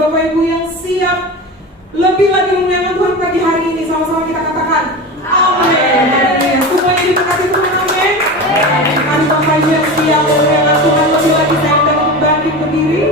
Bapak Ibu yang siap lebih lagi memuliakan Tuhan pagi hari ini, sama-sama kita katakan amin. Haleluya. Semuanya diberkati Tuhan, amin. Mari Bapak Ibu yang siap memuliakan Tuhan lebih lagi, saya undang untuk bangkit berdiri.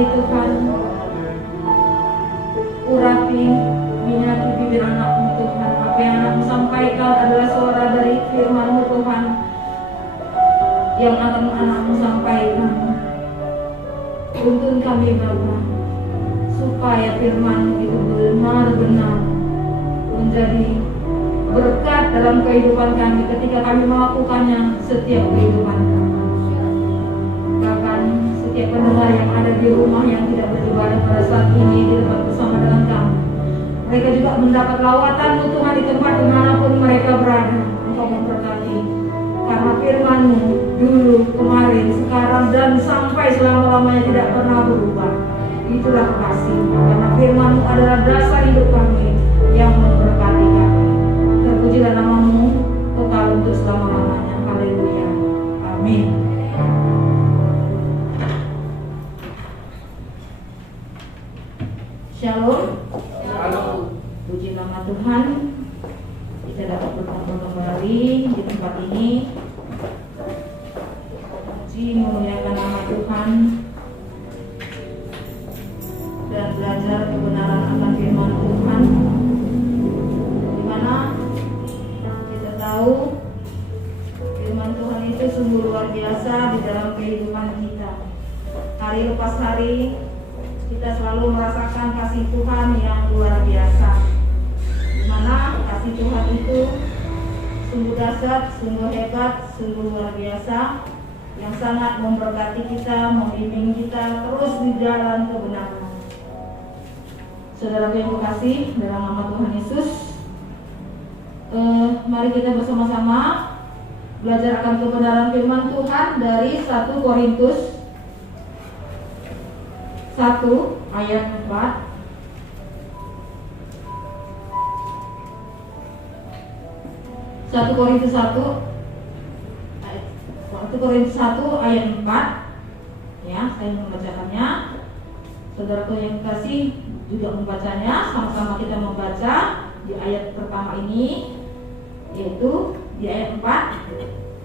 ini Tuhan, urapi, minyaki bibir anak-Mu Tuhan. Apa yang anak-Mu sampaikan adalah suara dari firman-Mu Tuhan, yang akan anak-Mu sampaikan. Tuntun kami Bapa, supaya firman-Mu itu benar-benar menjadi berkat dalam kehidupan kami ketika kami melakukannya setiap kehidupan kami. Bahkan setiap pendengar yang ada di rumah yang tidak beribadah pada saat ini di tempat bersama dengan kami, mereka juga mendapat lawatan-Mu Tuhan di tempat dimanapun mereka berada. Engkau memberkati, karena firman-Mu dulu, kemarin, sekarang, dan sampai selama-lamanya tidak pernah berubah. Itulah kasih, karena firman-Mu adalah dasar hidup kami yang memberkati kami. Terpujilah nama-Mu kekal untuk selama-lamanya. Haleluya. Amin. Shalom. Puji nama Tuhan, kita dapat berkumpul kembali di tempat ini. Puji memuliakan nama Tuhan dan belajar kebenaran akan firman Tuhan, di mana kita tahu firman Tuhan itu sungguh luar biasa di dalam kehidupan kita. Hari lepas hari kita selalu merasakan kasih Tuhan yang luar biasa, di mana kasih Tuhan itu sungguh dahsyat, sungguh hebat, sungguh luar biasa, yang sangat memberkati kita, membimbing kita terus di jalan kebenaran. Saudara yang terkasih dalam nama Tuhan Yesus, mari kita bersama-sama belajar akan kebenaran firman Tuhan dari 1 Korintus 1 ayat 4. 1 Korintus 1 ayat 4. Ya, saya membacakannya. Saudaraku yang kasih juga membacanya. Sama-sama kita membaca di ayat pertama ini, yaitu di ayat 4.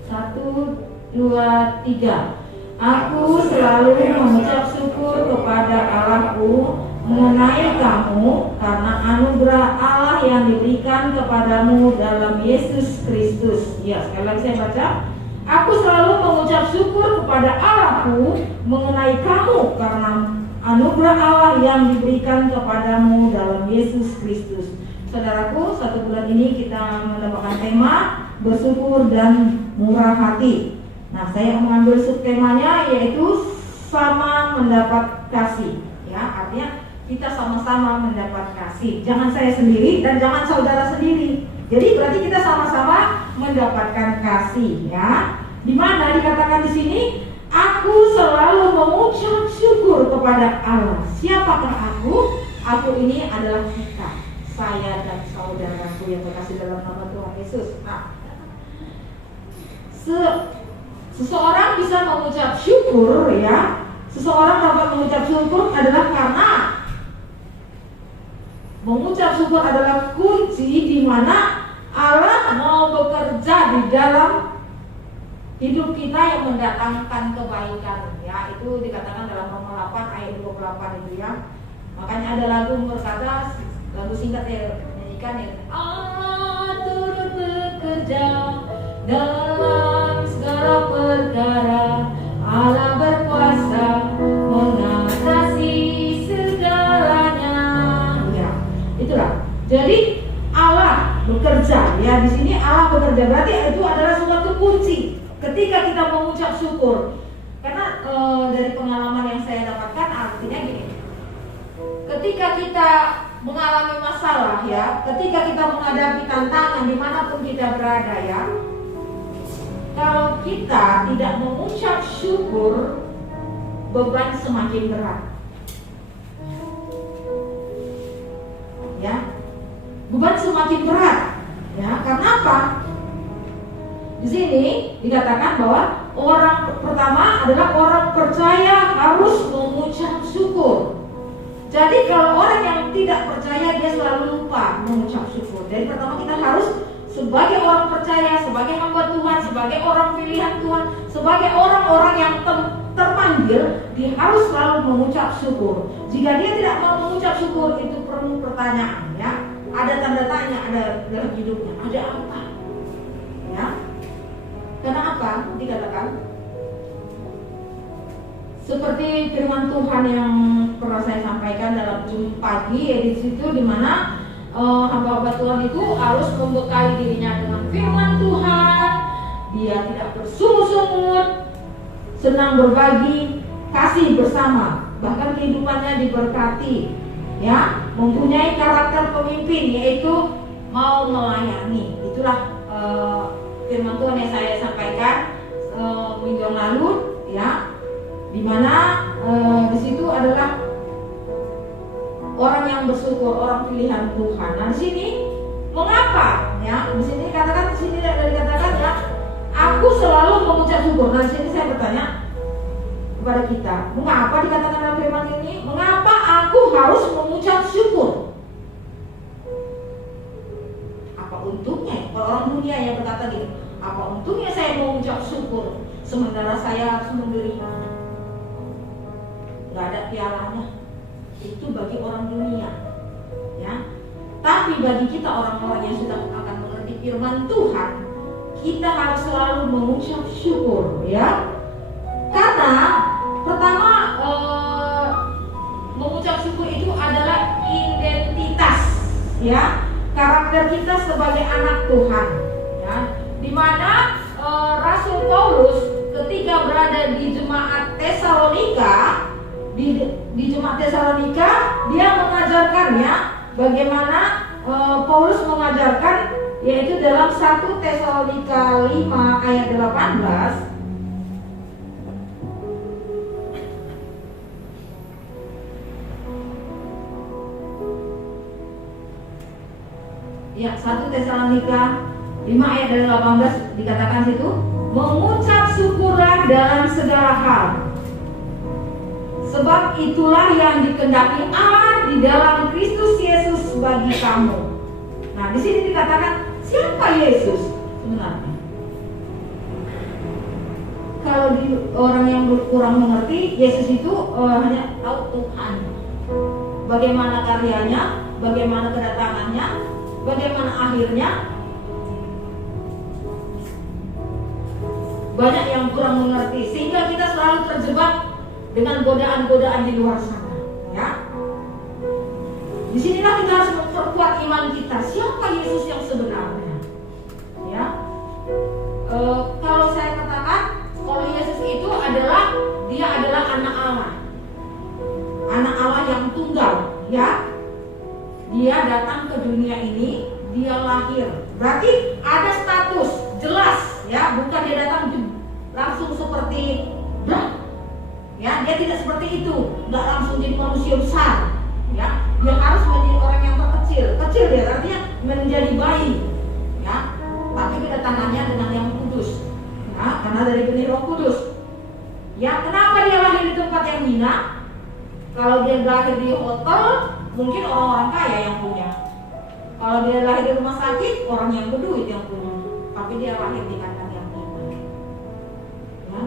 1, 2, 3. Aku selalu mengucap syukur kepada Allahku mengenai kamu karena anugerah Allah yang diberikan kepadamu dalam Yesus Kristus. Ya, sekali lagi saya baca. Aku selalu mengucap syukur kepada Allahku mengenai kamu karena anugerah Allah yang diberikan kepadamu dalam Yesus Kristus. Saudaraku, 1 bulan ini kita mendapatkan tema bersyukur dan murah hati. Nah, saya mengambil subtemanya yaitu sama mendapat kasih. Ya, artinya kita sama-sama mendapat kasih. Jangan saya sendiri dan jangan saudara sendiri. Jadi berarti kita sama-sama mendapatkan kasih, ya. Di mana dikatakan di sini, aku selalu mengucap syukur kepada Allah. Siapakah aku? Aku ini adalah kita, saya dan saudaraku yang terkasih dalam nama Tuhan Yesus. Nah, seseorang bisa mengucap syukur, ya. Seseorang dapat mengucap syukur adalah karena mengucap syukur adalah kunci di mana Allah mau bekerja di dalam hidup kita yang mendatangkan kebaikan, ya. Itu dikatakan dalam Roma 8 ayat 28 itu, ya. Makanya ada lagu berkata, lagu singkat ya, nyanyikan ya, Allah turut bekerja dalam segala perkara, Allah berkuasa mengatasi segalanya. Ya, itulah. Jadi Allah bekerja, ya. Di sini Allah bekerja berarti itu adalah suatu kunci ketika kita mengucap syukur. Karena dari pengalaman yang saya dapatkan artinya gini. Ketika kita mengalami masalah, ya, ketika kita menghadapi tantangan dimanapun kita berada, ya, kalau kita tidak mengucap syukur, beban semakin berat. Ya, beban semakin berat. Ya, karena apa? Di sini dikatakan bahwa orang pertama adalah orang percaya harus mengucap syukur. Jadi kalau orang yang tidak percaya dia selalu lupa mengucap syukur. Jadi pertama kita harus sebagai orang percaya, sebagai hamba Tuhan, sebagai orang pilihan Tuhan, sebagai orang-orang yang terpanggil dipanggil, dia harus selalu mengucap syukur. Jika dia tidak mau mengucap syukur, itu perlu pertanyaan, ya. Ada tanda tanya, ada dalam hidupnya. Ada apa? Ya. Karena apa? Dikatakan seperti firman Tuhan yang pernah saya sampaikan dalam Jumat pagi, ya, di situ di mana hamba-hamba Tuhan itu harus membekali dirinya dengan firman Tuhan. Dia tidak bersungut-sungut, senang berbagi, kasih bersama, bahkan kehidupannya diberkati, ya, mempunyai karakter pemimpin, yaitu mau melayani. Itulah firman Tuhan yang saya sampaikan minggu yang lalu, ya, di mana di situ adalah orang yang bersyukur, orang pilihan Tuhan. Nah, di sini mengapa? Ya, di sini katakan, di sini dikatakan, ya, aku selalu mengucap syukur. Nah, di sini saya bertanya kepada kita, mengapa dikatakan dalam firman ini? Mengapa aku harus mengucap syukur? Apa untungnya? Kalau orang dunia yang berkata gini, apa untungnya saya mengucap syukur sementara saya harus memberi? Gak ada pialanya. Itu bagi orang dunia, ya. Tapi bagi kita orang-orang yang sudah akan mengerti firman Tuhan, kita harus selalu mengucap syukur, ya. Karena pertama, mengucap syukur itu adalah identitas, ya, karakter kita sebagai anak Tuhan, ya. Dimana Rasul Paulus ketika berada di jemaat Tesalonika, di jemaat Tesalonika, dia mengajarkannya bagaimana Paulus mengajarkan, yaitu dalam 1 Tesalonika 5 ayat 18. Ya, 1 Tesalonika 5 ayat 18 dikatakan situ, mengucap syukurlah dalam segala hal, sebab itulah yang dikehendaki Allah di dalam Kristus Yesus bagi kamu. Nah, di sini dikatakan siapa Yesus sebenarnya? Kalau di orang yang kurang mengerti, Yesus itu hanya tahu Tuhan. Bagaimana karyanya, bagaimana kedatangannya, bagaimana akhirnya. Banyak yang kurang mengerti, sehingga kita selalu terjebak dengan godaan-godaan di luar sana, ya. Disinilah kita harus memperkuat iman kita. Siapa Yesus yang sebenarnya? Ya. Kalau saya katakan, kalau Yesus itu adalah, dia adalah anak Allah yang tunggal, ya. Dia datang ke dunia ini, dia lahir. Berarti ada status jelas, ya. Bukan dia datang langsung seperti ya, dia tidak seperti itu, nggak langsung jadi manusia besar, ya. Dia harus menjadi orang yang terkecil, kecil dia artinya menjadi bayi, ya. Tapi kedatangannya dengan yang kudus, ya, karena dari benih Roh Kudus. Ya, kenapa dia lahir di tempat yang hina? Kalau dia lahir di hotel, mungkin orang-orang kaya yang punya. Kalau dia lahir di rumah sakit, orang yang berduit yang punya. Tapi dia lahir di kandang yang hina, ya.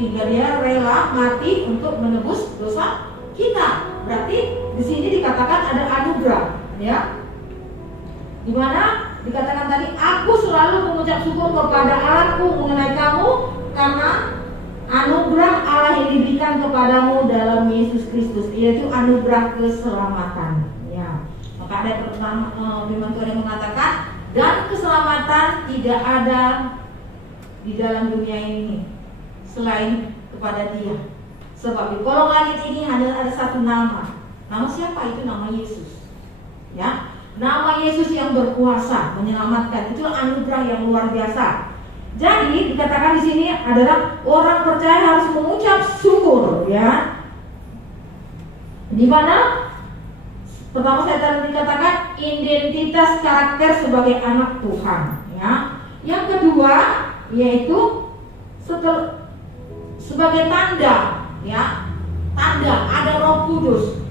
Sehingga dia rela mati untuk menebus dosa kita. Berarti di sini dikatakan ada anugerah, ya. Di mana dikatakan tadi, aku selalu mengucap syukur kepada Allahku mengenai kamu karena anugerah Allah yang diberikan kepadamu dalam Yesus Kristus, yaitu anugerah keselamatan, ya. Maka ada firman Tuhan yang mengatakan, dan keselamatan tidak ada di dalam dunia ini selain kepada Dia. Sebab di kolong langit ini hanya ada satu nama. Nama siapa? Itu nama Yesus, ya. Nama Yesus yang berkuasa menyelamatkan. Itu anugerah yang luar biasa. Jadi dikatakan di sini adalah orang percaya harus mengucap syukur, ya. Di mana pertama saya tadi dikatakan identitas karakter sebagai anak Tuhan, ya. Yang kedua yaitu sebagai tanda, ya. Tanda ada Roh Kudus.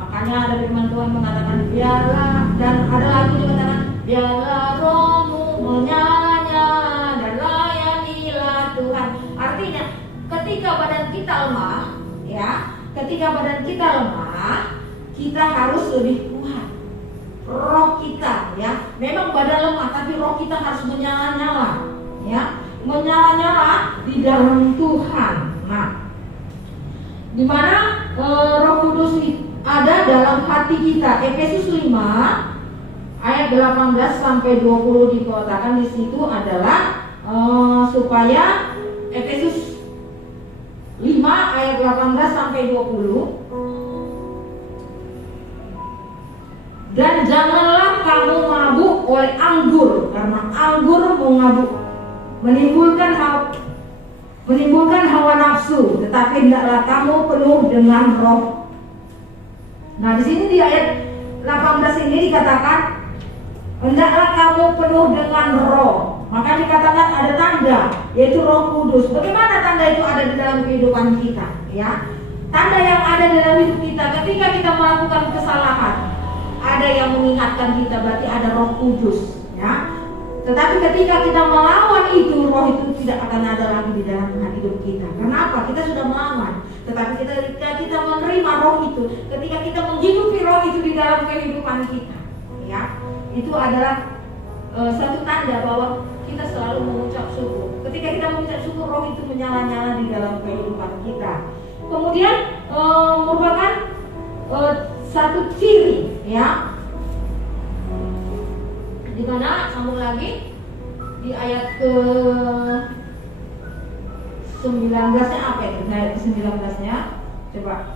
Makanya ada firman Tuhan mengatakan biarlah, dan ada lagu dikatakan biarlah rohmu menyala dan layanilah Tuhan. Artinya ketika ketika badan kita lemah, ya, ketika badan kita lemah, kita harus lebih kuat. Roh kita, ya, memang badan lemah, tapi roh kita harus menyala-nyala, ya, menyala-nyala di dalam Tuhan. Nah, di mana Roh Kudus ada dalam hati kita. Efesus 5 ayat 18 sampai 20 dikatakan di situ adalah supaya Efesus 5 ayat 18 sampai 20. Dan janganlah kamu mabuk oleh anggur, karena anggur mengabuk, menimbulkan hawa nafsu, tetapi hendaklah kamu penuh dengan roh. Nah, di sini di ayat 18 ini dikatakan hendaklah kamu penuh dengan roh. Maka dikatakan ada tanda, yaitu Roh Kudus. Bagaimana tanda itu ada di dalam kehidupan kita, ya? Tanda yang ada dalam hidup kita ketika kita melakukan kesalahan, ada yang mengingatkan kita, berarti ada Roh Kudus, ya. Tetapi ketika kita melawan itu, roh itu tidak akan ada lagi di dalam hidup kita. Kenapa? Kita sudah melawan. Tetapi ketika kita menerima roh itu, ketika kita menghidupi roh itu di dalam kehidupan kita, ya, itu adalah satu tanda bahwa kita selalu mengucap syukur. Ketika kita mengucap syukur, roh itu menyala-nyala di dalam kehidupan kita. Kemudian merupakan satu ciri, ya, di mana sambung lagi di ayat ke 19-nya apa itu? Ayat ke 19-nya coba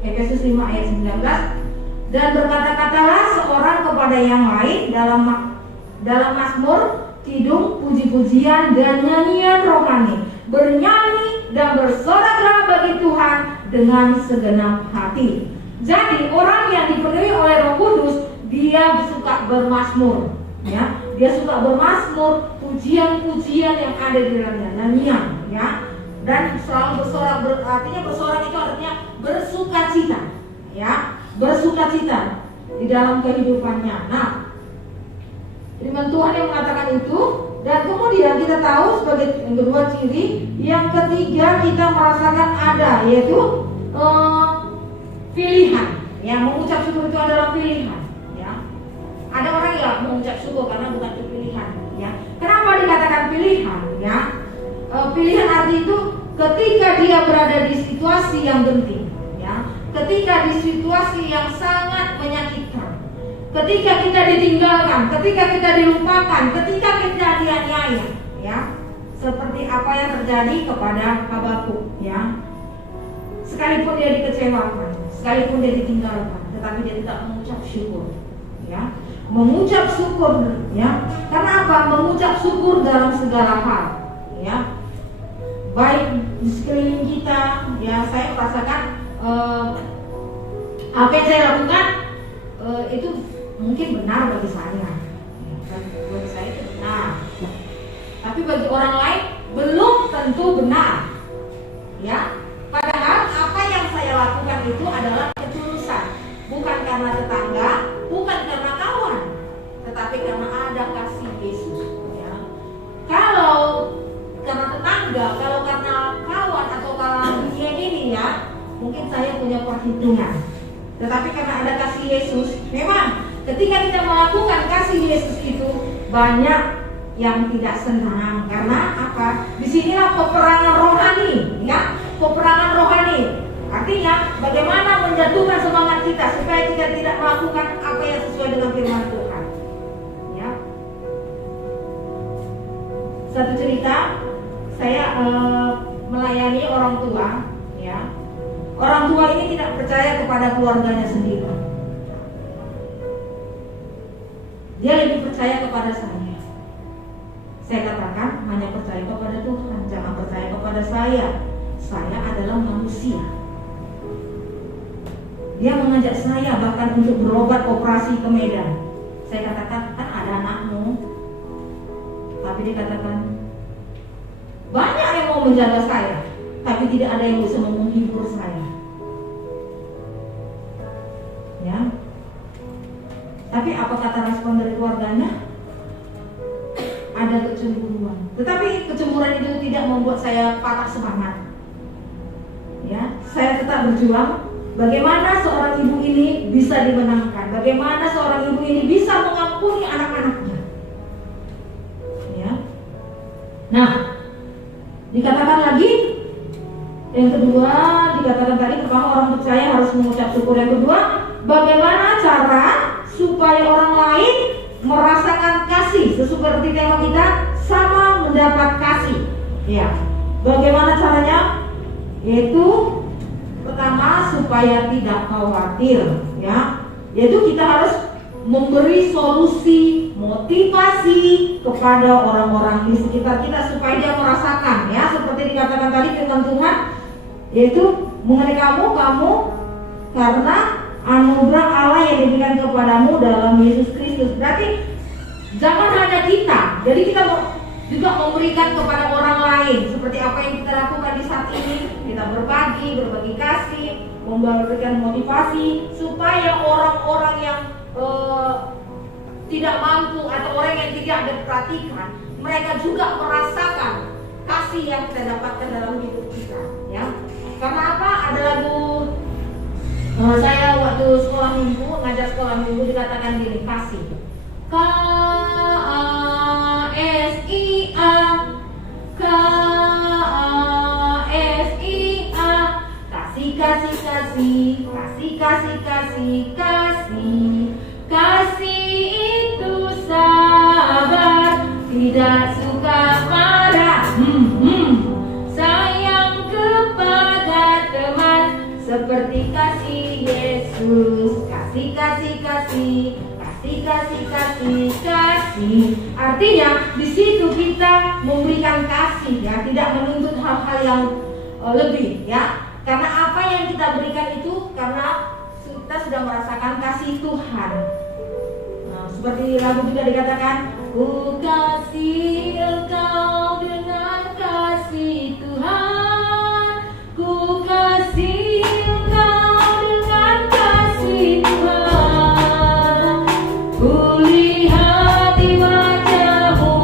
Efesus 5 ayat 19. Dan berkata-katalah seorang kepada yang lain dalam mazmur, kidung, puji-pujian dan nyanyian rohani, bernyanyi dan bersoraklah bagi Tuhan dengan segenap hati. Jadi orang yang dipenuhi oleh Roh Kudus, dia suka bermazmur, ya, dia suka bermazmur, pujian-pujian yang ada di dalamnya, nyanyian, ya, dan selalu bersorak. Artinya bersorak itu artinya bersukacita, ya, bersukacita di dalam kehidupannya. Nah, firman Tuhan yang mengatakan itu. Dan kemudian kita tahu sebagai yang kedua ciri, yang ketiga kita merasakan ada, yaitu pilihan. Yang mengucap syukur itu adalah pilihan, ya. Ada orang yang mengucap syukur karena bukan itu pilihan, ya. Kenapa dikatakan pilihan, ya? Pilihan arti itu ketika dia berada di situasi yang genting, ya. Ketika di situasi yang sangat menyakitkan, ketika kita ditinggalkan, ketika kita dilupakan, ketika kita dianiaya, ya. Seperti apa yang terjadi kepada Habakuk, ya. Sekalipun dia dikecewakan, sekalipun dia ditinggalkan, tetapi dia tidak mengucap syukur, ya. Mengucap syukur, ya. Karena apa? Mengucap syukur dalam segala hal, ya. Baik di sekeliling kita, ya. Saya merasakan apa yang saya lakukan itu mungkin benar bagi saya, ya, kan? Bagi saya itu benar, tapi bagi orang lain belum tentu benar, ya. Padahal apa yang saya lakukan itu adalah ketulusan, bukan karena tetangga, bukan karena kawan, tetapi karena ada kasih Yesus, ya. Kalau karena tetangga, kalau karena kawan atau karena dunia ini, ya, mungkin saya punya perhitungan. Tetapi karena ada kasih Yesus, memang ketika kita melakukan kasih Yesus itu banyak yang tidak senang. Karena apa? Disinilah peperangan rohani, ya, peperangan rohani. Artinya bagaimana menjatuhkan semangat kita supaya kita tidak melakukan apa yang sesuai dengan firman Tuhan, ya. Satu cerita, saya melayani orang tua, ya. Orang tua ini tidak percaya kepada keluarganya sendiri. Dia lebih percaya kepada saya. Saya katakan hanya percaya kepada Tuhan, jangan percaya kepada saya. Saya adalah manusia. Dia mengajak saya bahkan untuk berobat operasi ke Medan. Saya katakan, kan ada anakmu. Tapi dia katakan, banyak yang mau menjaga saya, tapi tidak ada yang bisa menghibur saya, ya. Tapi apa kata respon dari keluarganya? Ada kecemburuan. Tetapi kecemburuan itu tidak membuat saya patah semangat. ya, saya tetap berjuang. Bagaimana seorang ibu ini bisa dimenangkan? Bagaimana seorang ibu ini bisa mengampuni anak-anaknya? Ya. Nah, dikatakan lagi yang kedua, dikatakan tadi pertama orang percaya harus mengucap syukur. Yang kedua, bagaimana cara supaya orang lain merasakan kasih seperti tema kita sama mendapat kasih. Ya, bagaimana caranya? Yaitu pertama supaya tidak khawatir, ya, yaitu kita harus memberi solusi, motivasi kepada orang-orang di sekitar kita supaya dia merasakan, ya, seperti dikatakan tadi firman Tuhan, yaitu mengenai kamu karena anugerah Allah yang diberikan kepadamu dalam Yesus Kristus. Berarti jangan hanya kita, jadi kita juga memberikan kepada orang lain seperti apa yang kita lakukan di saat ini. Kita berbagi kasih, memberikan motivasi supaya orang-orang yang tidak mampu atau orang yang tidak diperhatikan, mereka juga merasakan kasih yang kita dapatkan dalam hidup kita, ya. Karena apa? Ada lagu saya waktu sekolah minggu, ngajar sekolah minggu, dikatakan gini, kasih. K-A-S-I-A, K-A-S-I-A, kasih itu sabar, tidak suka marah, sayang kepada teman seperti kasih Yesus. Kasih. Artinya di situ kita memberikan kasih, ya, tidak menuntut hal-hal yang lebih, ya. Karena apa yang kita berikan itu karena kita sudah merasakan kasih Tuhan. Nah, seperti lagu juga dikatakan, ku kasih engkau dengan kasih Tuhan, ku kasih engkau dengan kasih Tuhan, ku lihat di wajahmu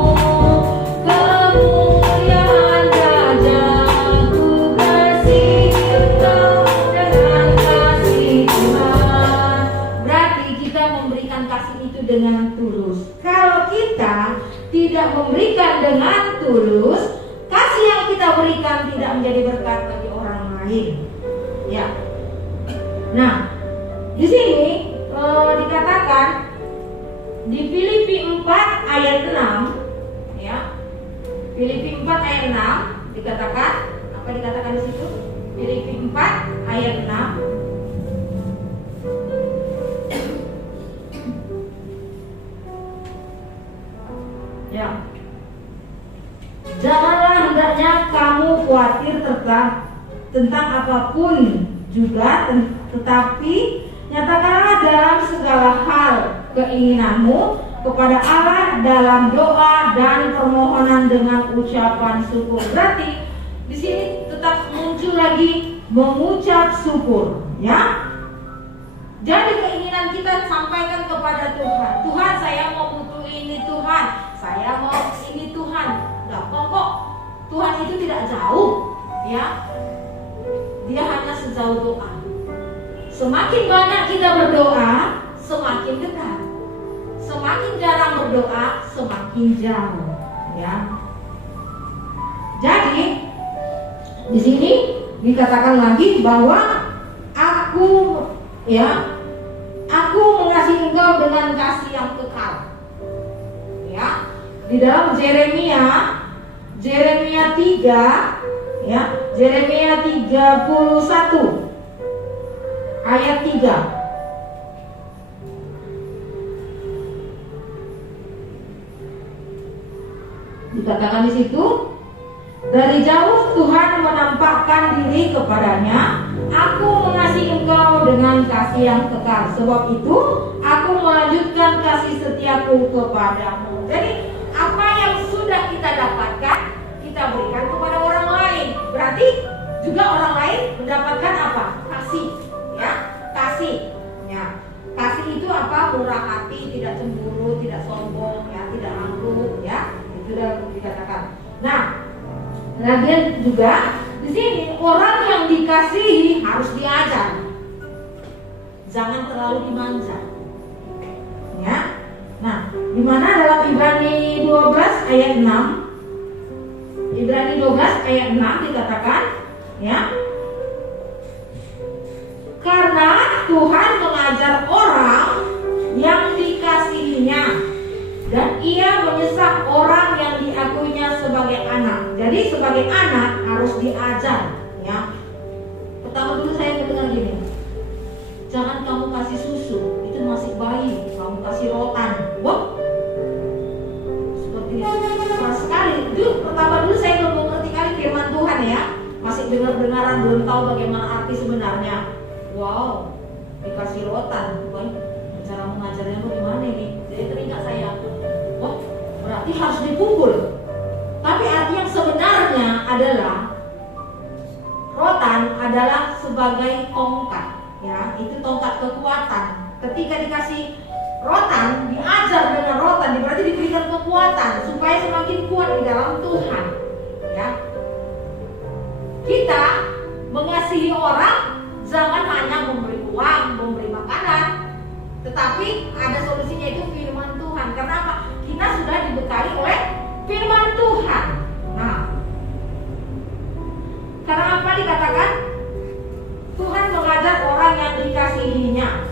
kemuliaan wajahku, kasih engkau dengan kasih Tuhan. Berarti kita memberikan kasih itu dengan tulus. Kalau kita tidak memberikan dengan tulus, kasih yang kita berikan tidak menjadi berkat bagi orang lain, ya. Nah, di sini dikatakan di Filipi 4 ayat 6, ya. Filipi 4 ayat 6 dikatakan, apa dikatakan di situ? Filipi 4 ayat 6. Ya. Janganlah hendaknya kamu khawatir tentang apapun juga, tetapi nyatakanlah dalam segala hal keinginanmu kepada Allah dalam doa dan permohonan dengan ucapan syukur. Berarti di sini tetap muncul lagi mengucap syukur, ya. Jadi keinginan kita sampaikan kepada Tuhan. Tuhan, saya mau butuh ini, Tuhan. Saya mau ini, Tuhan. Gampang kok. Tuhan itu tidak jauh, ya. Dia hanya sejauh doa. Semakin banyak kita berdoa, semakin dekat. Semakin jarang berdoa, semakin jauh, ya. Jadi di sini dikatakan lagi bahwa aku mengasihi engkau dengan kasih yang kekal, ya. Di dalam Yeremia 3, ya, Yeremia 31 ayat 3. Dikatakan di situ, dari jauh Tuhan menampakkan diri kepadanya, aku mengasihi engkau dengan kasih yang kekal, sebab itu aku melanjutkan kasih setiaku kepadamu. Jadi apa yang sudah kita dapatkan, kita berikan kepada orang lain. Berarti juga orang lain mendapatkan apa? Kasih, ya, kasih, ya. Kasih itu apa? Murah hati, tidak cemburu, tidak sombong, ya, tidak angkuh, ya. Itu sudah dikatakan. Nah, kemudian juga di di sini orang yang dikasihi harus diajar. Jangan terlalu dimanja. Ya. Nah, di mana dalam Ibrani 12 ayat 6? Ibrani 12 ayat 6 dikatakan, ya. Karena Tuhan mengajar orang yang dikasihinya, dan ia menyesak orang yang diakuinya sebagai anak. Jadi sebagai anak harus diajar, ya. Pertama dulu saya mendengar gini, jangan kamu kasih susu, itu masih bayi, kamu kasih rotan. Wah, seperti keras sekali. Itu pertama dulu saya belum mengerti kali firman Tuhan, ya. Masih dengar-dengaran, belum tahu bagaimana arti sebenarnya. Wow, dikasih rotan, wah, cara mengajarnya bagaimana ini? Jadi teringat saya, wah, berarti harus dipukul. Tapi arti yang sebenarnya adalah rotan adalah sebagai tongkat, ya, itu tongkat kekuatan. Ketika dikasih rotan, diajar dengan rotan, berarti diberikan kekuatan supaya semakin kuat di dalam Tuhan, ya. Kita mengasihi orang jangan hanya memberi uang, memberi makanan, tetapi ada solusinya, itu firman Tuhan. Karena apa? Kita sudah dibekali oleh firman Tuhan. Nah, karena apa dikatakan Tuhan mengajar orang yang dikasihinya?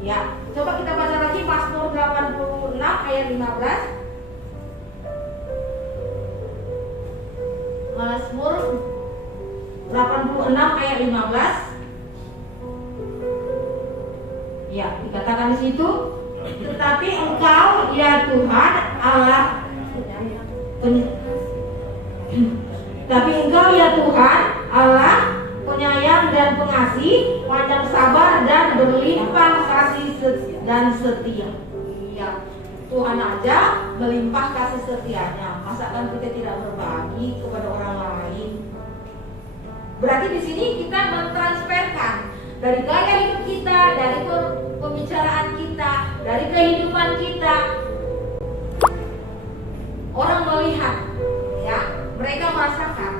Ya, coba kita baca lagi Mazmur 86 ayat 15. Mazmur 86 ayat 15. Ya, dikatakan di situ, tetapi Engkau ya Tuhan Allah, tapi Engkau ya Tuhan Allah penyayang dan pengasih, panjang sabar dan berlimpah kasih dan setia. Iya, Tuhan aja melimpah kasih setianya. Masakan kita tidak berbagi kepada orang lain? Berarti di sini kita mentransferkan dari gaya hidup kita, dari pembicaraan kita, dari kehidupan kita. Orang melihat, ya, mereka merasakan,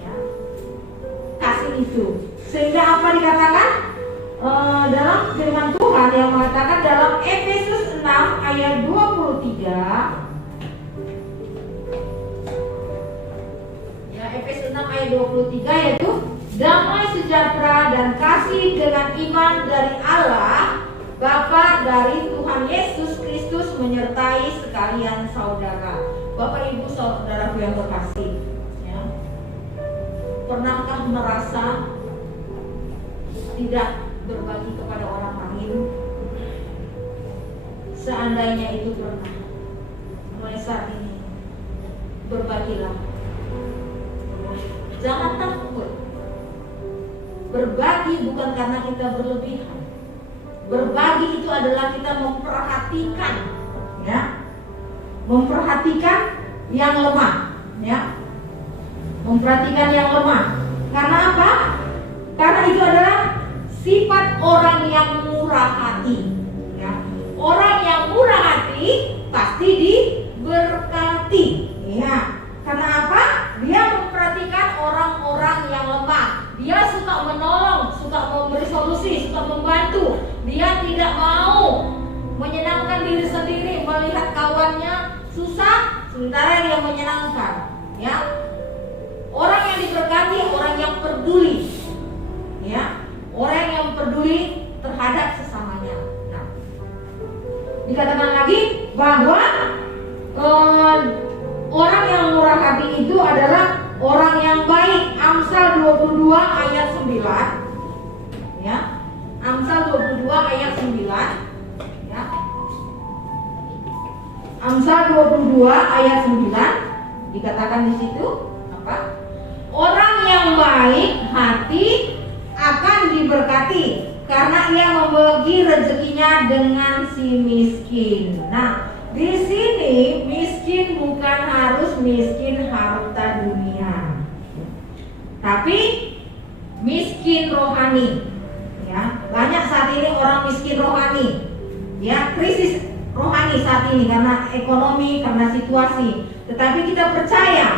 ya, kasih itu. Sehingga apa dikatakan dalam firman Tuhan yang mengatakan dalam Efesus 6 ayat 23. Ya, Efesus 6 ayat 23 yaitu damai sejahtera dan kasih dengan iman dari Allah Bapa dari Tuhan Yesus Kristus menyertai sekalian saudara. Bapak Ibu saudaraku yang terkasih, ya. Pernahkah merasa tidak berbagi kepada orang lain? Seandainya itu pernah, mulai saat ini berbagilah. Jangan takut. Berbagi bukan karena kita berlebihan. Berbagi itu adalah kita memperhatikan, ya, memperhatikan yang lemah, ya, memperhatikan yang lemah. Karena apa? Karena itu adalah sifat orang yang murah hati, ya. Orang yang murah hati pasti diberkati, ya. Karena apa? Dia memperhatikan orang-orang yang lemah. Dia suka menolong, suka memberi solusi, suka membantu. Dia tidak mau menyenangkan diri sendiri melihat kawannya susah, sementara dia menyenangkan, ya. Orang yang diberkati, orang yang peduli, ya. Orang yang peduli terhadap sesamanya. Nah, dikatakan lagi bahwa orang yang murah hati itu adalah orang yang baik. Amsal 22 ayat 9, ya. Amsal 22 ayat 9, ya. Amsal 22 ayat 9 dikatakan di situ apa? Orang yang baik hati akan diberkati karena ia membagi rezekinya dengan si miskin. Nah, di sini miskin bukan harus miskin harta dunia, tapi miskin rohani, ya. Banyak saat ini orang miskin rohani, ya, krisis rohani saat ini karena ekonomi, karena situasi. Tetapi kita percaya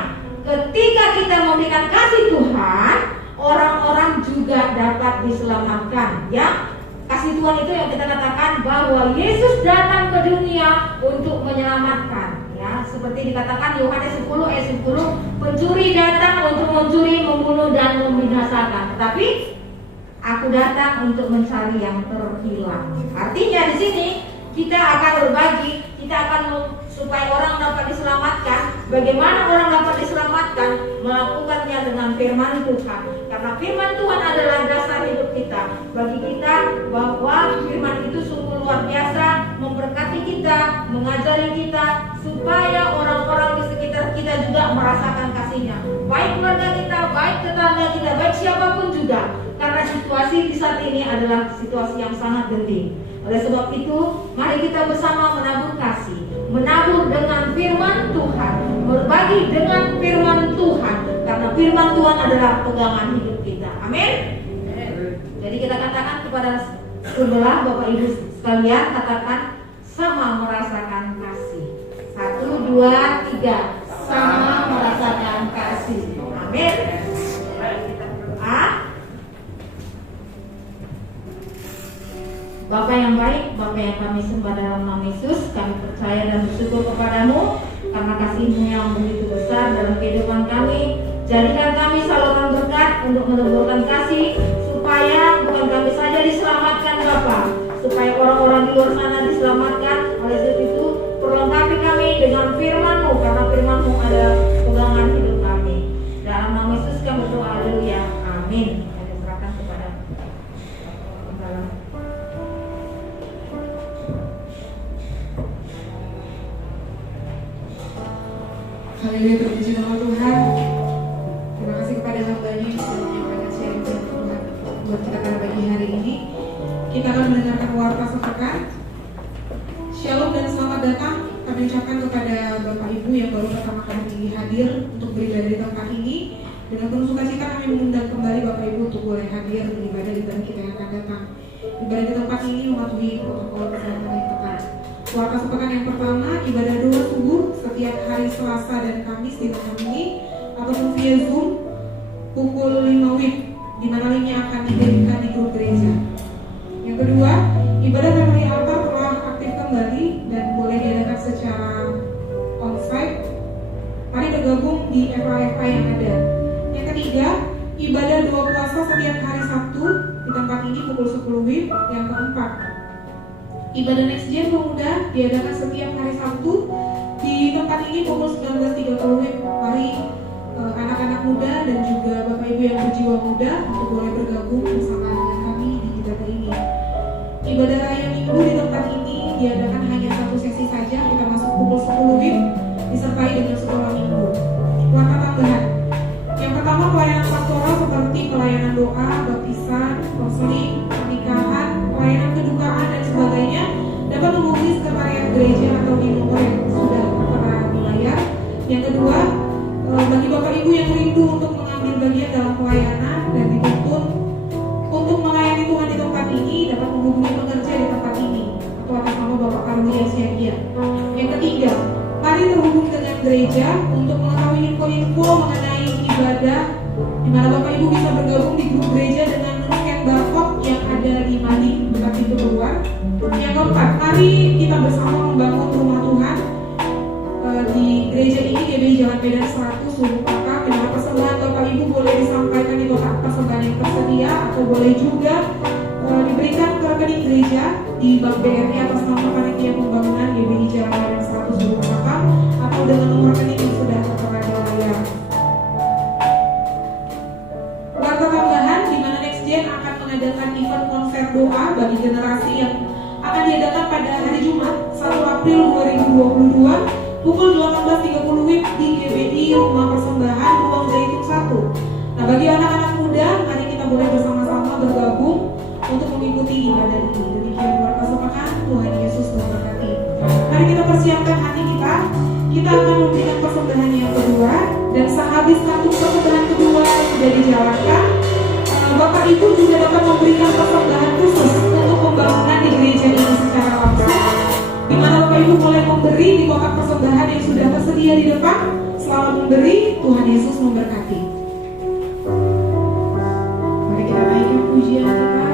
ketika kita memberikan kasih Tuhan, orang-orang juga dapat diselamatkan, ya. Kasih Tuhan itu yang kita katakan bahwa Yesus datang ke dunia untuk menyelamatkan, ya. Seperti dikatakan Yohanes 10 ayat 10, pencuri datang untuk mencuri, membunuh dan membinasakan. Tetapi aku datang untuk mencari yang terhilang. Artinya di sini kita akan berbagi, kita akan supaya orang dapat diselamatkan. Bagaimana orang dapat diselamatkan? Melakukannya dengan firman Tuhan. Karena firman Tuhan adalah dasar hidup kita. Bagi kita bahwa firman itu sungguh luar biasa, memberkati kita, mengajari kita, supaya orang-orang di sekitar kita juga merasakan kasihnya. Baik keluarga kita, baik tetangga kita, baik siapapun juga. Karena situasi di saat ini adalah situasi yang sangat genting. Oleh sebab itu, mari kita bersama menabur kasih, menabur dengan firman Tuhan, berbagi dengan firman Tuhan, karena firman Tuhan adalah pegangan hidup kita. Amin. Jadi kita katakan kepada sebelah Bapak Ibu sekalian, katakan sama merasakan kasih. 1, 2, 3, sama merasakan kasih. Amin. Kita berdoa. Bapa yang baik, Bapa yang kami sembah dalam nama Yesus, kami percaya dan bersyukur kepadamu karena kasih-Mu yang begitu besar dalam kehidupan kami. Jadikan kami saluran berkat untuk menebarkan kasih, supaya bukan kami saja diselamatkan Bapa, supaya orang-orang di luar sana diselamatkan. Oleh sebab itu, perlengkapi kami dengan firman-Mu, karena firman-Mu adalah pegangan hidup kami. Dalam nama Yesus kami berdoa, haleluya, amin. Kami serahkan kepada dalam. Haleluya, terpuji nama Tuhan. Terima kasih kepada hamba-Nya yang sudah menyampaikan sharing Tuhan buat kita pada pagi hari ini. Kita akan mendengarkan warta sepekan. Shalom dan selamat datang kami ucapkan kepada Bapak Ibu yang baru pertama kali hadir untuk beribadah di tempat ini. Dengan penuh sukacita kami mengundang kembali Bapak Ibu untuk boleh hadir beribadah di tempat kita yang akan datang. Ibadah di tempat ini mematuhi protokol kesehatan yang ketat. Warta sepekan yang pertama, ibadah doa subuh setiap hari Selasa dan Kamis di tempat ini, ataupun via Zoom pukul 5 WIB, di mana linknya akan diberikan di grup gereja. Yang kedua, ibadah family altar telah aktif kembali dan boleh diadakan secara onsite. Mari bergabung di FA yang ada. Yang ketiga, ibadah doa puasa setiap hari Sabtu di tempat ini pukul 10 WIB. Yang keempat, ibadah Next Gen Pemuda diadakan setiap hari Sabtu di tempat ini pukul 19.30 WIB. Mari anak-anak muda dan juga Bapak Ibu yang berjiwa muda untuk boleh bergabung bersama dengan kami di ibadah ini. Ibadah raya minggu di tempat ini diadakan hanya satu sesi saja, kita masuk pukul 10 WIB disertai dengan sekolah minggu. Warta tambahan. Yang pertama, pelayanan pastoral seperti pelayanan doa, baptisan, konseling, pernikahan, pelayanan kedukaan dan sebagainya dapat menghubungi sekretariat gereja atau di nomor yang sudah pernah dilayar. Yang kedua, bagi Bapak Ibu yang rindu untuk mengambil bagian dalam pelayanan dan dituntut untuk melayani Tuhan di tempat ini, dapat menghubungi pekerja di tempat ini atau atas nama Bapak Karunia Siagia. Yang ketiga, mari terhubung dengan gereja untuk mengetahui info-info mengenai ibadah, di mana Bapak Ibu bisa bergabung di grup gereja dengan scan barcode yang ada di maling dekat pintu keluar. Yang keempat, mari kita bersama membangun rumah Tuhan di gereja ini, GBI Jalan Medan 100 Suluk Kakak. Dengan persembahan Bapak Ibu boleh disampaikan di kotak persembahan yang tersedia, atau boleh juga diberikan ke rekening gereja di Bank BRI atas nama Panitia Pembangunan GBI Jalan Medan 100 Suluk Kakak, atau dengan nomor rekening yang sudah tertera di layar. Warta tambahan, di mana Next Gen akan mengadakan event konser doa bagi generasi yang akan diadakan pada hari Jumat 1 April 2022 pukul 18.30 WIB di GBI Rumah Persembahan Ruang Zaitun 1. Nah, bagi anak-anak muda, mari kita boleh bersama-sama bergabung untuk mengikuti ibadah ini. Demikian warta sepekan, Tuhan Yesus memberkati. Mari kita persiapkan hati kita. Kita akan memberikan persembahan yang kedua, dan sehabis kartu persembahan kedua sudah dijalankan, Bapak Ibu juga dapat memberikan persembahan khusus untuk pembangunan di gereja ini secara langsung, di mana Bapak Ibu boleh memberi di kotak persembahan yang sudah tersedia di depan. selalu memberi, Tuhan Yesus memberkati. Mari kita naikkan pujian kita.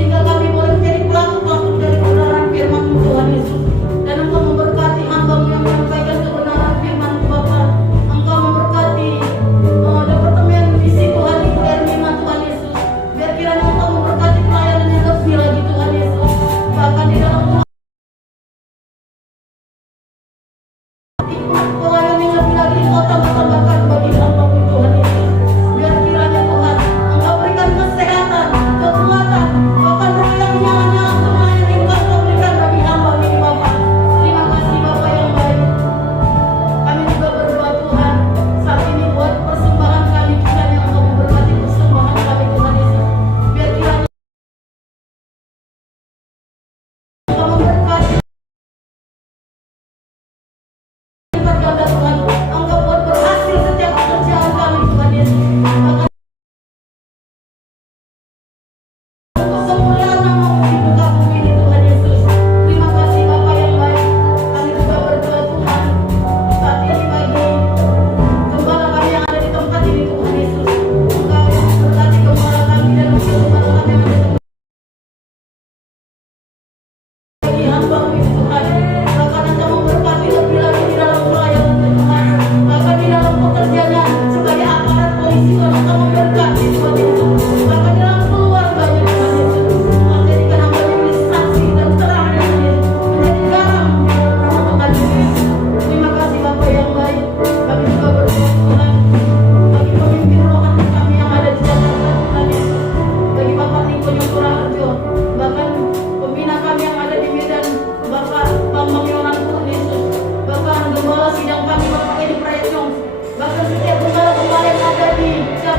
Sehingga kami boleh menjadi pelaku-pelaku dari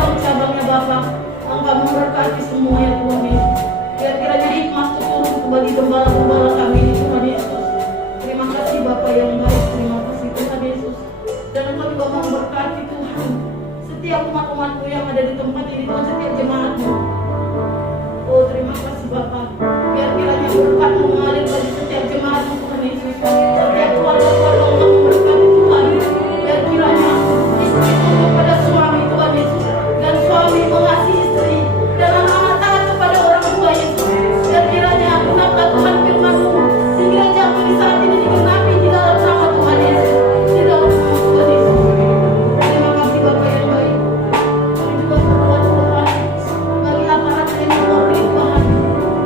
cabang-cabangnya Bapak. Engkau memberkati semua ya Tuhan Yesus. Biar kiranya hikmat turun bagi gembala-gembala kami ini Tuhan Yesus. Terima kasih Bapak yang baik, terima kasih Tuhan Yesus. Dan Engkau juga memberkati Tuhan setiap umat-umatmu yang ada di tempat ini Tuhan, setiap jemaatmu. Oh terima kasih Bapak. Biar kiranya berkat-Mu mengalir bagi setiap jemaatmu Tuhan Yesus. Setiap keluarga-keluarga Engkau memberkati Tuhan. Biar kiranya istri tunduk pada suami Tuhan Yesus, dan suami mengasihi istri, dan anak-anak taat kepada orang tua Yesus. Biar kiranya genaplah Tuhan firman-Mu di gereja-Mu di saat ini digenapi di dalam nama Tuhan Yesus, di dalam nama Tuhan Yesus. Terima kasih Bapak yang baik. Kami juga berdoa Tuhan bagi aparat TNI Polri Tuhan.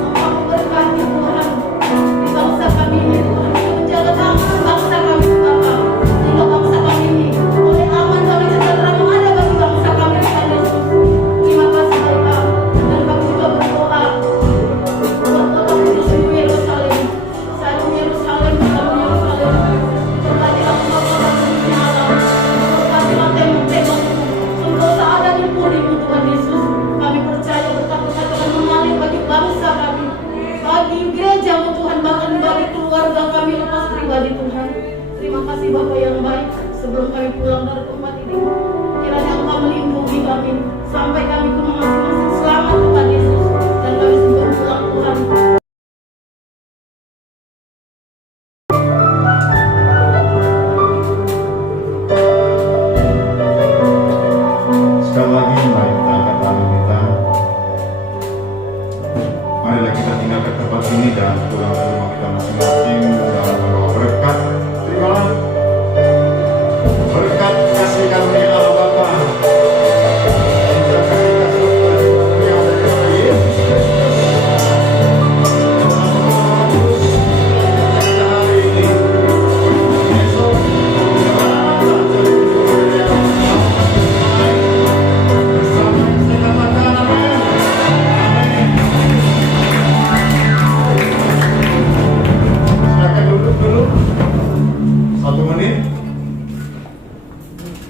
Engkau memberkati Tuhan di bangsa kami ini Tuhan, menjaga keamanan bangsa kami Bapak, sehingga bangsa kami ini oleh aman kami sejahtera mengada bagi bangsa kami Tuhan Yesus. Terima kasih Bapak. Dan kami juga berdoa buat kota kudus New Yerusalem, Salum Yerusalem, Salum Yerusalem. Berkatilah Engkau kota kudusnya Allah, berkatilah tembok-tembokmu, sentosa ada di puri-Mu Tuhan Yesus. Kami percaya berkat-Mu akan mengalir bagi bangsa kami, bagi gereja-Mu Tuhan, bahkan bagi keluarga kami lepas pribadi Tuhan. Terima kasih Bapak yang baik. Sebelum kami pulang dari tempat ini, kiranya Engkau melindungi kami sampai kami ke masing-masing selamat Tuhan Yesus. Dan kami sebelum pulang Tuhan, Sekali lagi mari kita angkat tangan kita. Marilah kita tinggalkan tempat ini dan pulang ke rumah kita masing-masing dalam membawa berkat. Terimalah berkat kasih karunia Allah Bapa, cinta kasih Tuhan yang ada kepada Yesus hari ini, besok, silakan duduk dulu 1 menit.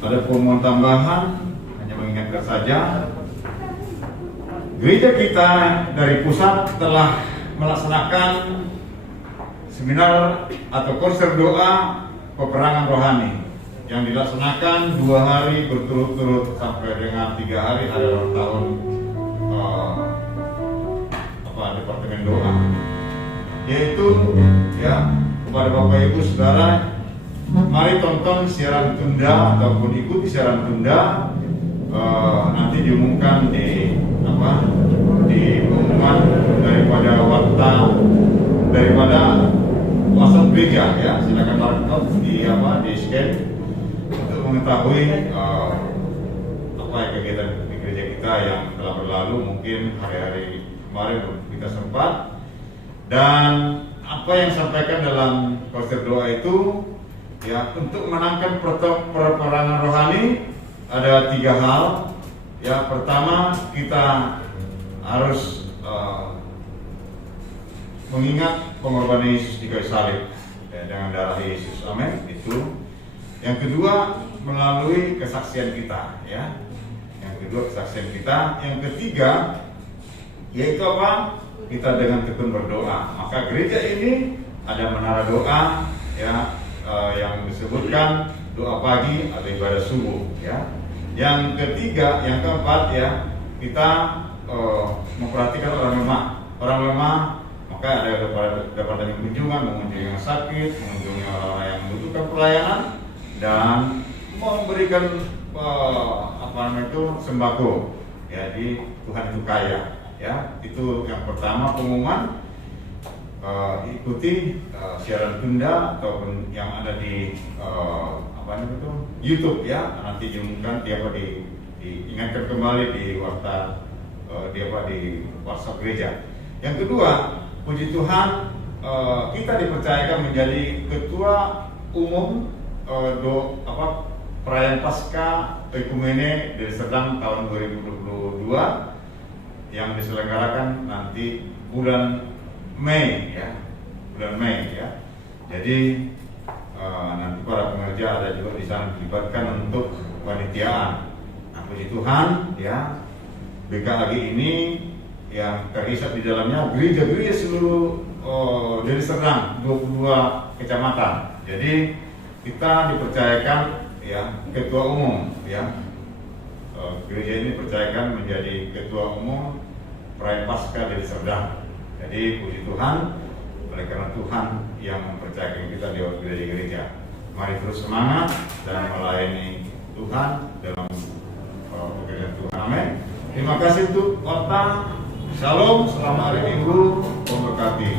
Ada pengumuman tambahan, hanya mengingatkan saja gereja kita dari pusat telah melaksanakan seminar atau konser doa peperangan rohani yang dilaksanakan 2 hari berturut-turut sampai dengan 3 hari ada dalam tahun Departemen Doa, yaitu ya kepada Bapak Ibu Saudara, mari tonton siaran tunda ataupun ikuti siaran tunda. Nanti diumumkan di pengumuman daripada WhatsApp gereja ya. Silakan markup di scan untuk mengetahui kegiatan di gereja kita yang telah berlalu, mungkin hari-hari kemarin kita sempat. Dan apa yang disampaikan dalam konser doa itu ya, untuk menangkan peperangan rohani ada 3 hal. Ya, pertama kita harus mengingat pengorbanan Yesus di kayu salib ya, dengan darah Yesus, amin. Itu. Yang kedua melalui kesaksian kita ya. Yang ketiga yaitu apa? Kita dengan tekun berdoa. Maka gereja ini ada menara doa ya, yang disebutkan doa pagi atau ibadah subuh ya. Yang keempat ya, kita memperhatikan orang lemah. Maka ada dapat kunjungan, mengunjungi yang sakit, mengunjungi orang-orang yang membutuhkan pelayanan, dan memberikan sembako ya. Di Tuhan itu kaya ya. Itu yang pertama pengumuman. Ikuti siaran tunda ataupun yang ada di YouTube ya. Nanti diumumkan diingatkan kembali di WhatsApp gereja. Yang kedua, puji Tuhan, kita dipercayakan menjadi ketua umum perayaan Paskah Ekumene Deli Serdang tahun 2022 yang diselenggarakan nanti bulan Mei ya. Jadi nanti para pengerja ada juga di sana dilibatkan untuk kepanitiaan. Nah, puji Tuhan ya, BKAG ini yang terhisap di dalamnya gereja-gereja seluruh Deli Serdang 22 kecamatan. Jadi kita dipercayakan ya ketua umum ya, gereja ini dipercayakan menjadi ketua umum perayaan Paskah Deli Serdang. Jadi puji Tuhan, oleh karena Tuhan yang mempercayakan kita di gereja-gereja. Mari terus semangat dan melayani Tuhan dalam pekerjaan Tuhan. Amin. Terima kasih untuk khotbah. Shalom, selamat hari Minggu, memberkati.